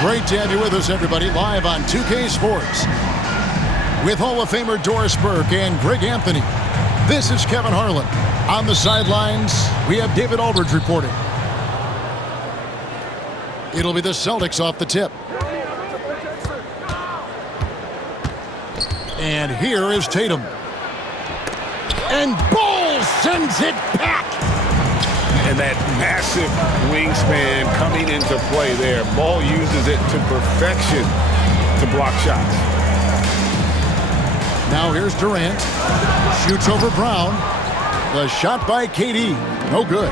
Great to have you with us, everybody, live on 2K Sports. With Hall of Famer Doris Burke and Greg Anthony, this is Kevin Harlan. On the sidelines, we have David Aldridge reporting. It'll be the Celtics off the tip. And here is Tatum. And Ball sends it back. And that massive wingspan coming into play there. Ball uses it to perfection to block shots. Now here's Durant. Shoots over Brown. The shot by KD. No good.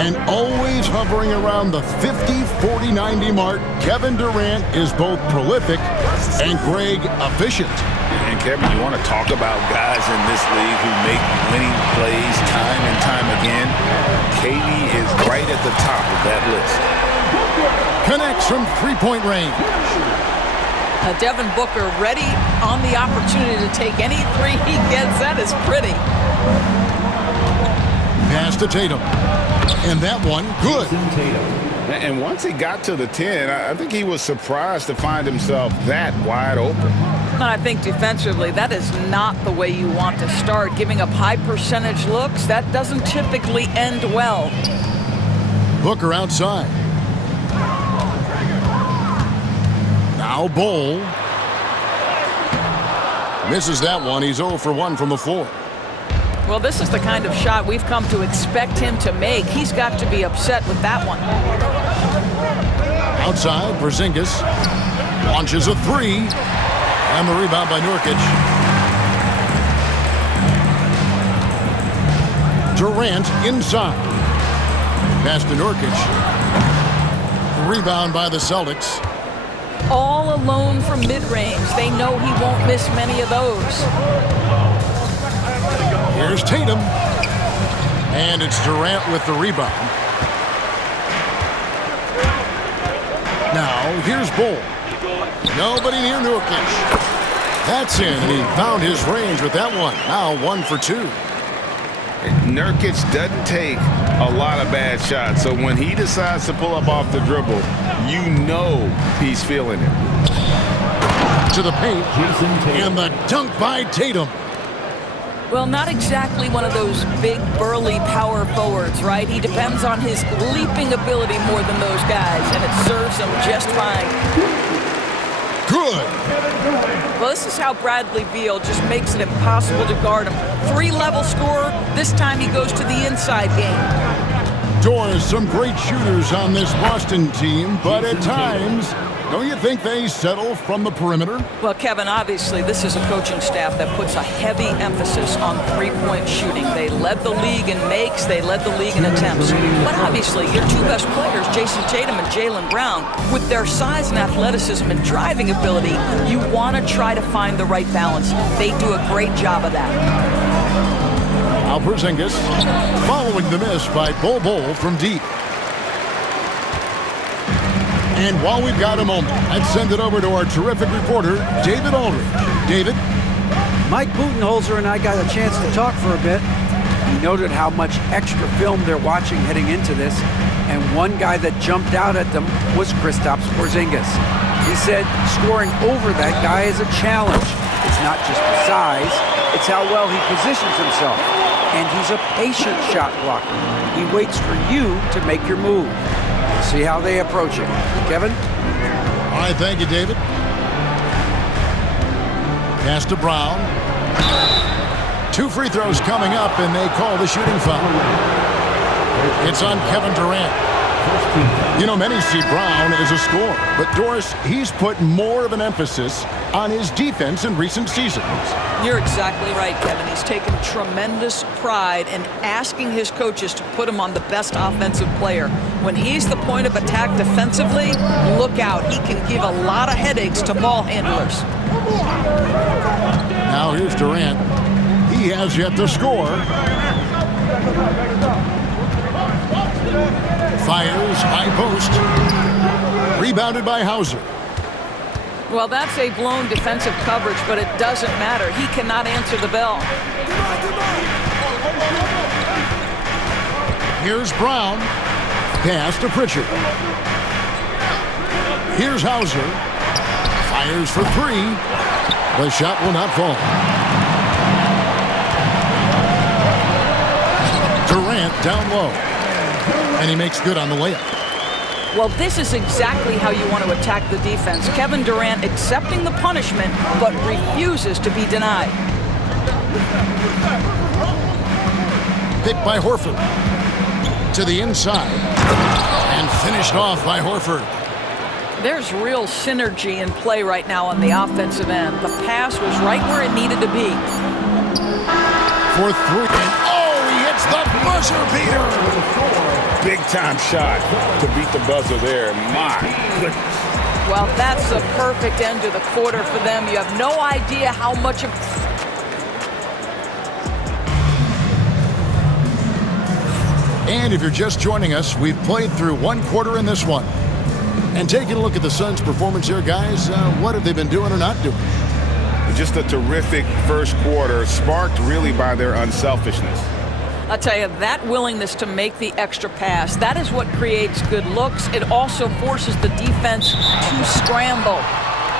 And always hovering around the 50, 40, 90 mark, Kevin Durant is both prolific and Greg efficient. And Kevin, you want to talk about guys in this league who make winning plays time and time again? KD is right at the top of that list. Connects from three-point range. Devin Booker ready on the opportunity to take any three he gets. That is pretty. Pass to Tatum. And that one, good. And once he got to the 10, I think he was surprised to find himself that wide open. I think defensively, that is not the way you want to start. Giving up high percentage looks, that doesn't typically end well. Booker outside. Now Bol. Misses that one. He's 0 for 1 from the floor. Well, this is the kind of shot we've come to expect him to make. He's got to be upset with that one. Outside, Porzingis launches a three. And the rebound by Nurkic. Durant inside. Pass to Nurkic. Rebound by the Celtics. All alone from mid-range. They know he won't miss many of those. Here's Tatum. And it's Durant with the rebound. Now, here's Bol. Nobody near Nurkic. That's in, and he found his range with that one. Now 1 for 2. Nurkic doesn't take a lot of bad shots, so when he decides to pull up off the dribble, you know he's feeling it. To the paint, and the dunk by Tatum. Well, not exactly one of those big, burly power forwards, right? He depends on his leaping ability more than those guys, and it serves him just fine. Good. Well, this is how Bradley Beal just makes it impossible to guard him. 3-level scorer. This time he goes to the inside game. Doris, some great shooters on this Boston team, but at times, don't you think they settle from the perimeter? Well, Kevin, obviously this is a coaching staff that puts a heavy emphasis on three-point shooting. They led the league in makes, they led the league in attempts. But obviously your two best players, Jason Tatum and Jaylen Brown, with their size and athleticism and driving ability, you want to try to find the right balance. They do a great job of that. Now Porzingis following the miss by Bol from deep. And while we've got a moment, let's send it over to our terrific reporter, David Aldridge. David? Mike Budenholzer and I got a chance to talk for a bit. He noted how much extra film they're watching heading into this, and one guy that jumped out at them was Kristaps Porzingis. He said scoring over that guy is a challenge. It's not just the size, it's how well he positions himself. And he's a patient shot blocker. He waits for you to make your move. See how they approach it. Kevin? All right, thank you, David. Pass to Brown. 2 free throws coming up, and they call the shooting foul. It's on Kevin Durant. You know, many see Brown as a scorer, but Doris, he's put more of an emphasis on his defense in recent seasons. You're exactly right, Kevin. He's taken tremendous pride in asking his coaches to put him on the best offensive player. When he's the point of attack defensively, look out. He can give a lot of headaches to ball handlers. Now here's Durant. He has yet to score. Fires, high post. Rebounded by Hauser. Well, that's a blown defensive coverage, but it doesn't matter. He cannot answer the bell. Here's Brown. Pass to Pritchard. Here's Hauser. Fires for three. The shot will not fall. Durant down low. And he makes good on the layup. Well, this is exactly how you want to attack the defense. Kevin Durant accepting the punishment, but refuses to be denied. Picked by Horford. To the inside. And finished off by Horford. There's real synergy in play right now on the offensive end. The pass was right where it needed to be. For three. And oh, he hits the buzzer beater. Big time shot to beat the buzzer there. My goodness. Well, that's the perfect end to the quarter for them. You have no idea how much of... And if you're just joining us, we've played through one quarter in this one. And taking a look at the Suns' performance here, guys, what have they been doing or not doing? Just a terrific first quarter, sparked really by their unselfishness. I'll tell you, that willingness to make the extra pass, that is what creates good looks. It also forces the defense to scramble.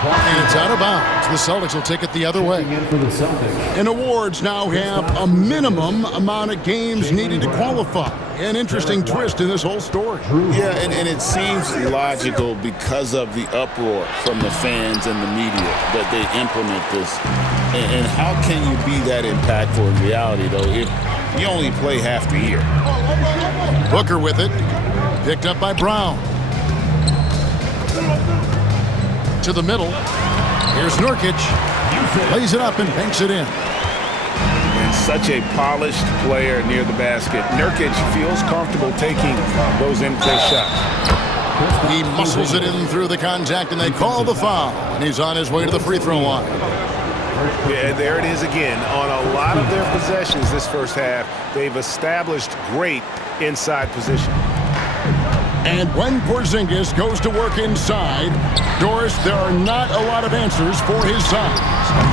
And it's out of bounds. The Celtics will take it the other way. And awards now have a minimum amount of games needed to qualify. An interesting twist in this whole story. Yeah, and it seems logical because of the uproar from the fans and the media that they implement this. And how can you be that impactful in reality, though, if you only play half the year? Booker with it. Picked up by Brown. To the middle. Here's Nurkic. Lays it up and banks it in. And such a polished player near the basket. Nurkic feels comfortable taking those in-play shots. He muscles it in through the contact, and they call the foul. And he's on his way to the free throw line. Yeah, there it is again. On a lot of their possessions this first half, they've established great inside position. And when Porzingis goes to work inside, Doris, there are not a lot of answers for his size.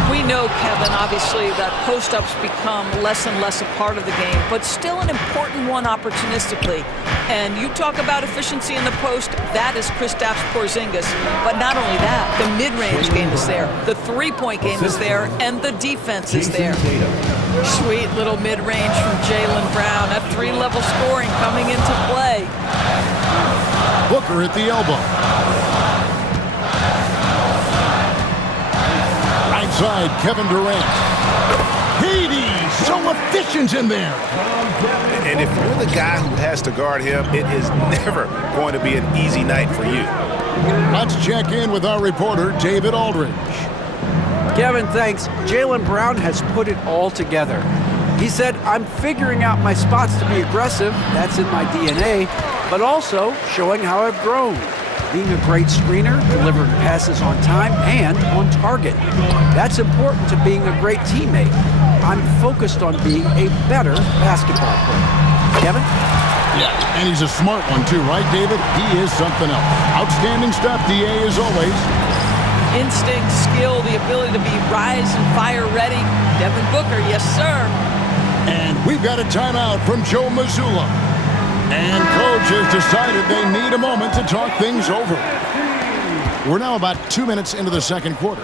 We know, Kevin, obviously, that post-ups become less and less a part of the game, but still an important one opportunistically. And you talk about efficiency in the post, that is Kristaps Porzingis. But not only that, the mid-range game is there, the three-point game is there, and the defense is there. Sweet little mid-range from Jaylen Brown. That three-level scoring coming into play. Booker at the elbow. Right side, Kevin Durant. Katie, so efficient in there. And if you're the guy who has to guard him, it is never going to be an easy night for you. Let's check in with our reporter, David Aldridge. Kevin, thanks. Jaylen Brown has put it all together. He said, I'm figuring out my spots to be aggressive. That's in my DNA. But also showing how I've grown. Being a great screener, delivering passes on time and on target. That's important to being a great teammate. I'm focused on being a better basketball player. Kevin? Yeah, and he's a smart one too, right, David? He is something else. Outstanding stuff, DA, as always. Instinct, skill, the ability to be rise and fire ready. Devin Booker, yes, sir. And we've got a timeout from Joe Mazzulla. And coach has decided they need a moment to talk things over. We're now about 2 minutes into the second quarter.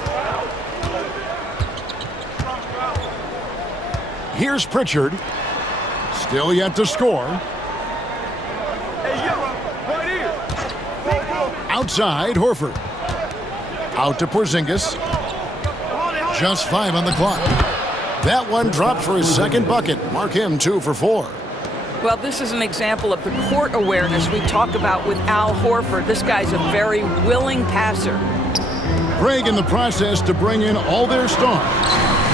Here's Pritchard. Still yet to score. Outside, Horford. Out to Porzingis. Just 5 on the clock. That one dropped for his second bucket. Mark him 2 for 4. Well, this is an example of the court awareness we talk about with Al Horford. This guy's a very willing passer. Craig in the process to bring in all their stars.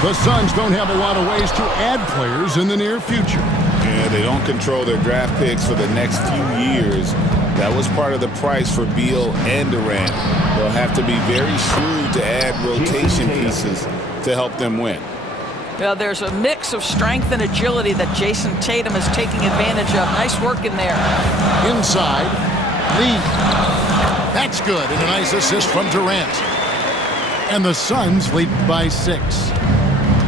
The Suns don't have a lot of ways to add players in the near future. Yeah, they don't control their draft picks for the next few years. That was part of the price for Beal and Durant. They'll have to be very shrewd to add rotation pieces to help them win. Well, there's a mix of strength and agility that Jason Tatum is taking advantage of. Nice work in there. Inside, Lee. That's good, and a nice assist from Durant. And the Suns lead by 6.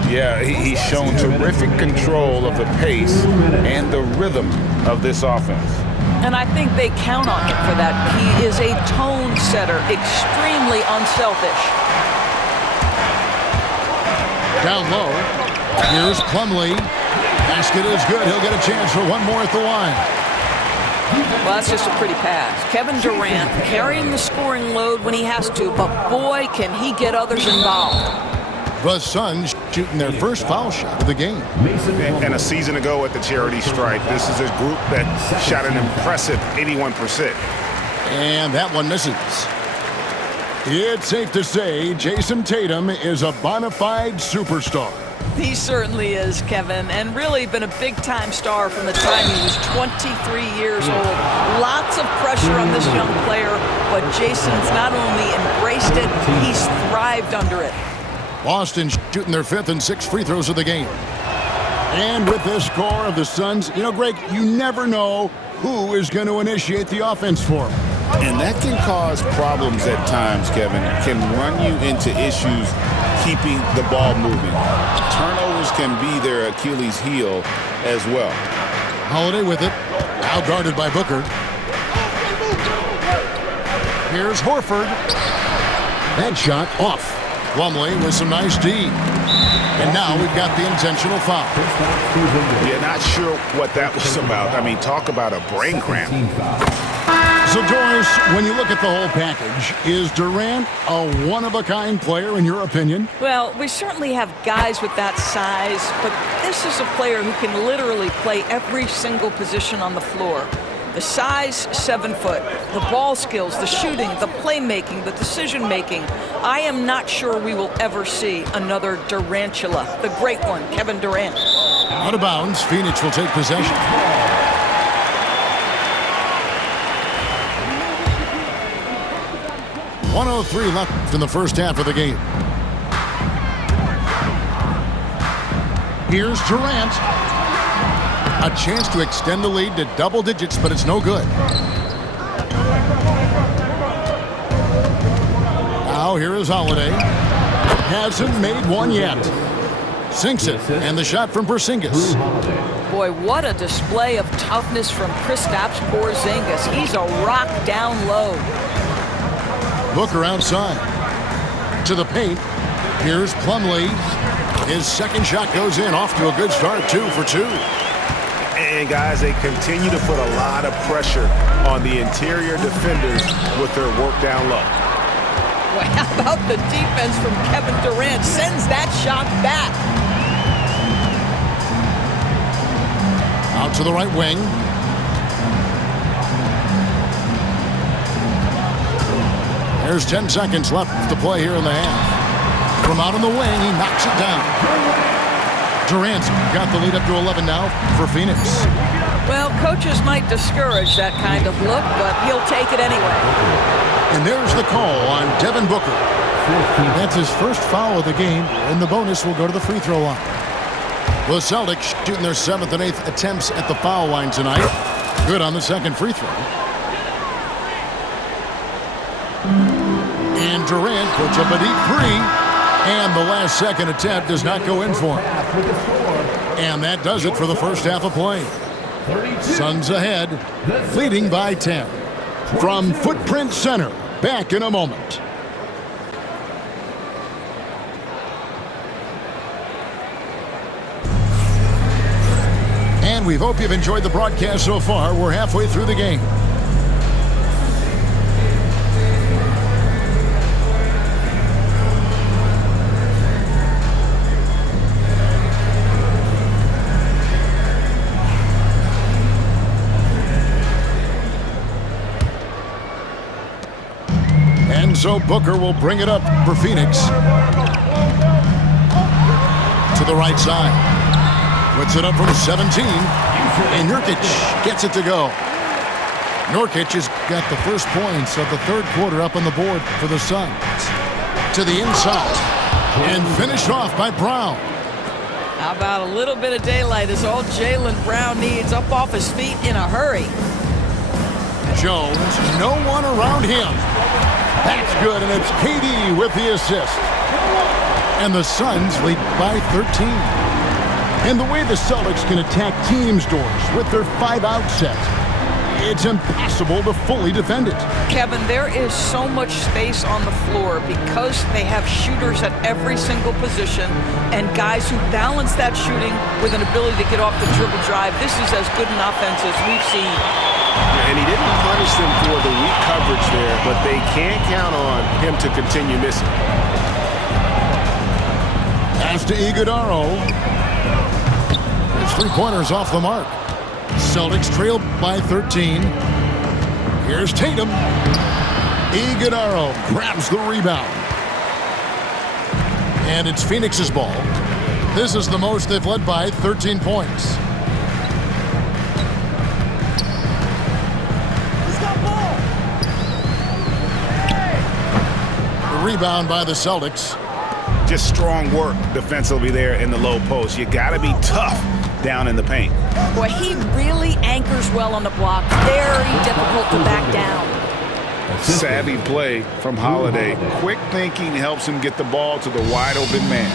Yeah, he's shown terrific control of the pace and the rhythm of this offense. And I think they count on him for that. He is a tone setter, extremely unselfish. Down low. Here's Plumlee. Basket is good. He'll get a chance for one more at the line. Well, that's just a pretty pass. Kevin Durant carrying the scoring load when he has to, but boy, can he get others involved. The Suns shooting their first foul shot of the game. And a season ago at the charity stripe, this is a group that shot an impressive 81%. And that one misses. It's safe to say Jason Tatum is a bona fide superstar. He certainly is, Kevin, and really been a big-time star from the time he was 23 years old. Lots of pressure on this young player, but Jason's not only embraced it, he's thrived under it. Boston shooting their 5th and 6th free throws of the game. And with this score of the Suns, Greg, you never know who is going to initiate the offense for them. And that can cause problems at times, Kevin. Can run you into issues keeping the ball moving. Turnovers can be their Achilles heel as well. Holiday with it. Now guarded by Booker. Here's Horford. That shot off. Plumlee with some nice D. And now we've got the intentional foul. Yeah, not sure what that was about. I mean, talk about a brain cramp. So, Doris, when you look at the whole package, is Durant a one-of-a-kind player in your opinion? Well, we certainly have guys with that size, but this is a player who can literally play every single position on the floor. The size, 7 foot. The ball skills, the shooting, the playmaking, the decision-making. I am not sure we will ever see another Durantula, the great one, Kevin Durant. Out of bounds, Phoenix will take possession. .103 left in the first half of the game. Here's Durant. A chance to extend the lead to double digits, but it's no good. Now here is Holiday. Hasn't made one yet. Sinks it, and the shot from Porzingis. Boy, what a display of toughness from Kristaps Porzingis. He's a rock down low. Booker outside. To the paint. Here's Plumlee. His second shot goes in. Off to a good start. 2 for 2. And, guys, they continue to put a lot of pressure on the interior defenders with their work down low. Well, how about the defense from Kevin Durant? Sends that shot back. Out to the right wing. There's 10 seconds left to play here in the half. From out on the wing, he knocks it down. Durant's got the lead up to 11 now for Phoenix. Well, coaches might discourage that kind of look, but he'll take it anyway. And there's the call on Devin Booker. That's his first foul of the game, and the bonus will go to the free throw line. The Celtics shooting their 7th and 8th attempts at the foul line tonight. Good on the second free throw. And Durant puts up a deep three, and the last second attempt does not go in for him. And that does it for the first half of play. Suns ahead, leading by 10. From Footprint Center, back in a moment. And we hope you've enjoyed the broadcast so far. We're halfway through the game. So Booker will bring it up for Phoenix. To the right side. Puts it up from 17. And Nurkic gets it to go. Nurkic has got the first points of the third quarter up on the board for the Suns. To the inside. And finished off by Brown. How about a little bit of daylight is all Jaylen Brown needs, up off his feet in a hurry. Jones, no one around him. That's good, and it's KD with the assist. And the Suns lead by 13. And the way the Celtics can attack teams, Doris, with their 5-out set, it's impossible to fully defend it. Kevin, there is so much space on the floor because they have shooters at every single position and guys who balance that shooting with an ability to get off the dribble drive. This is as good an offense as we've seen. And he didn't punish them for the weak coverage there, but they can't count on him to continue missing. Pass to Iguodaro. His three-pointers off the mark. Celtics trail by 13. Here's Tatum. Iguodaro grabs the rebound. And it's Phoenix's ball. This is the most they've led by 13 points. The rebound by the Celtics. Just strong work defensively there in the low post. You got to be tough down in the paint. Boy, he really anchors well on the block. Very difficult to back down. Savvy play from Holiday. Quick thinking helps him get the ball to the wide open man.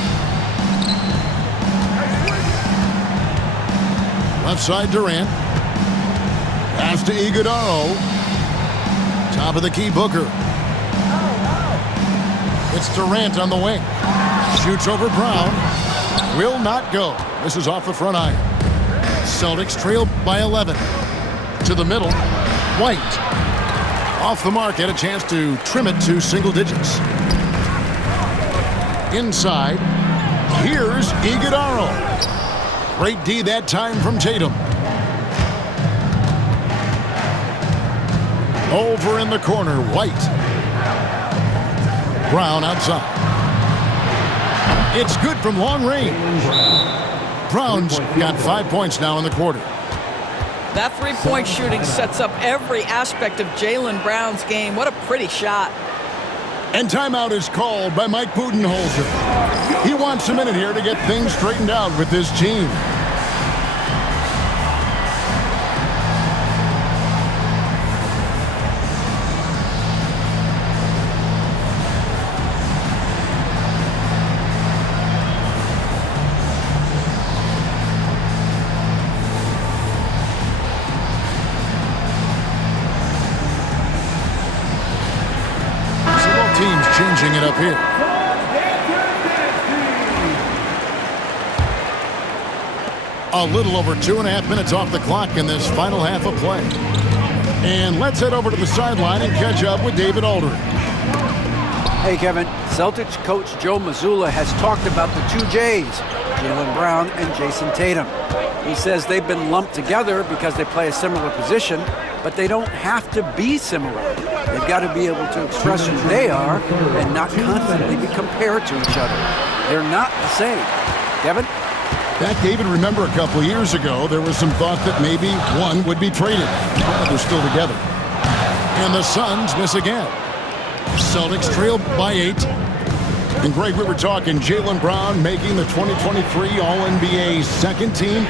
Left side Durant. Pass to Iguodaro. Top of the key Booker. It's Durant on the wing. Shoots over Brown. Will not go. This is off the front iron. Celtics trail by 11. To the middle. White. Off the mark. Had a chance to trim it to single digits. Inside. Here's Iguodaro. Great D that time from Tatum. Over in the corner. White. Brown outside. It's good from long range. Brown's got 5 points now in the quarter. That three-point shooting sets up every aspect of Jaylen Brown's game. What a pretty shot. And timeout is called by Mike Budenholzer. He wants a minute here to get things straightened out with his team. Teams changing it up here. A little over 2.5 minutes off the clock in this final half of play. And let's head over to the sideline and catch up with David Aldridge. Hey, Kevin. Celtics coach Joe Mazzulla has talked about the two J's, Jaylen Brown and Jason Tatum. He says they've been lumped together because they play a similar position, but they don't have to be similar. They've got to be able to express who they are and not constantly be compared to each other. They're not the same. Kevin? Back, David, remember a couple years ago, there was some thought that maybe one would be traded. But they're still together. And the Suns miss again. Celtics trail by 8. And Greg, we were talking Jaylen Brown making the 2023 All-NBA second team.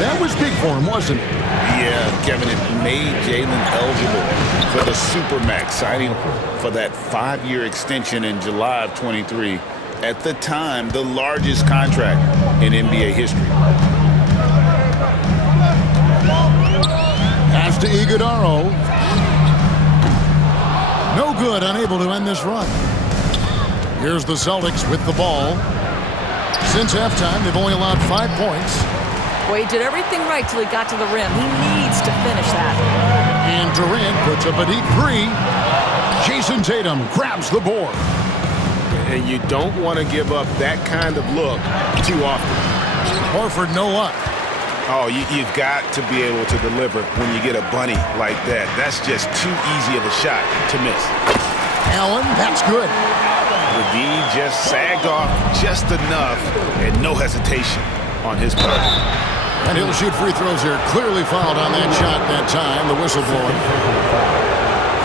That was big for him, wasn't it? Yeah, Kevin, it made Jaylen eligible for the Supermax, signing for that 5-year extension in July of 23. At the time, the largest contract in NBA history. Pass to Iguodaro. No good, unable to end this run. Here's the Celtics with the ball. Since halftime, they've only allowed 5 points. Boy, he did everything right till he got to the rim. He needs to finish that. And Durant puts up a deep three. Jason Tatum grabs the board. And you don't want to give up that kind of look too often. Horford no luck. Oh, you've got to be able to deliver when you get a bunny like that. That's just too easy of a shot to miss. Allen, that's good. The D just sagged off just enough and no hesitation on his part. And he'll shoot free throws here. Clearly fouled on that shot that time, the whistle blowing.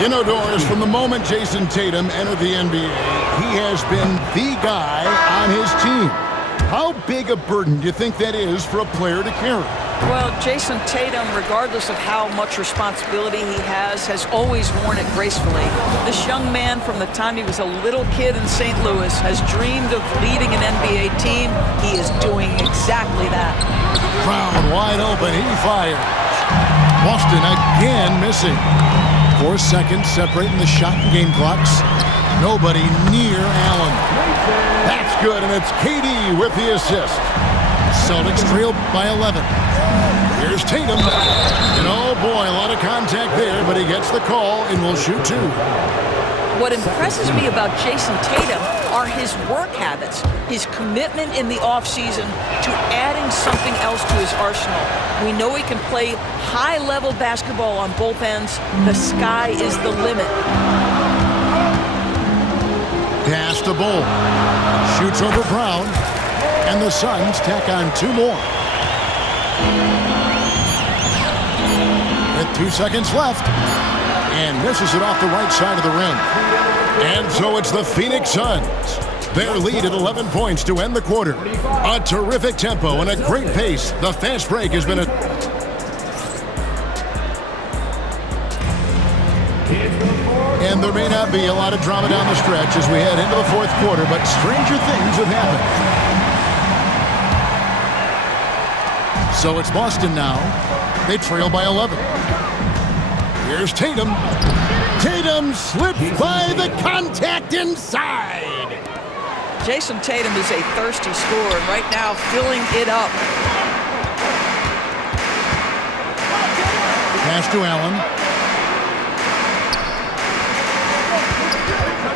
You know, Doris, from the moment Jason Tatum entered the NBA, he has been the guy on his team. How big a burden do you think that is for a player to carry? Well, Jason Tatum, regardless of how much responsibility he has always worn it gracefully. This young man, from the time he was a little kid in St. Louis, has dreamed of leading an NBA team. He is doing exactly that. Brown wide open. He fires. Boston again missing. 4 seconds separating the shot and game clocks. Nobody near Allen. That's good, and it's KD with the assist. Celtics trail by 11. Here's Tatum. And oh boy, a lot of contact there, but he gets the call and will shoot 2. What impresses me about Jason Tatum are his work habits, his commitment in the offseason to adding something else to his arsenal. We know he can play high-level basketball on both ends. The sky is the limit. Pass to Bull. Shoots over Brown. And the Suns tack on 2 more. With 2 seconds left. And misses it off the right side of the rim. And so it's the Phoenix Suns. Their lead at 11 points to end the quarter. A terrific tempo and a great pace. The fast break has been And there may not be a lot of drama down the stretch as we head into the 4th quarter, but stranger things have happened. So it's Boston now. They trail by 11. Here's Tatum. Tatum slips by the contact inside. Jason Tatum is a thirsty scorer, and right now filling it up. Pass to Allen.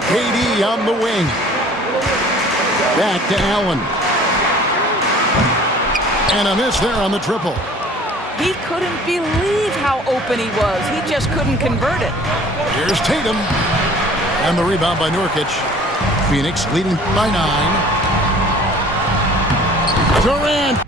KD on the wing. Back to Allen. And a miss there on the triple. He couldn't believe how open he was. He just couldn't convert it. Here's Tatum. And the rebound by Nurkic. Phoenix leading by 9. Durant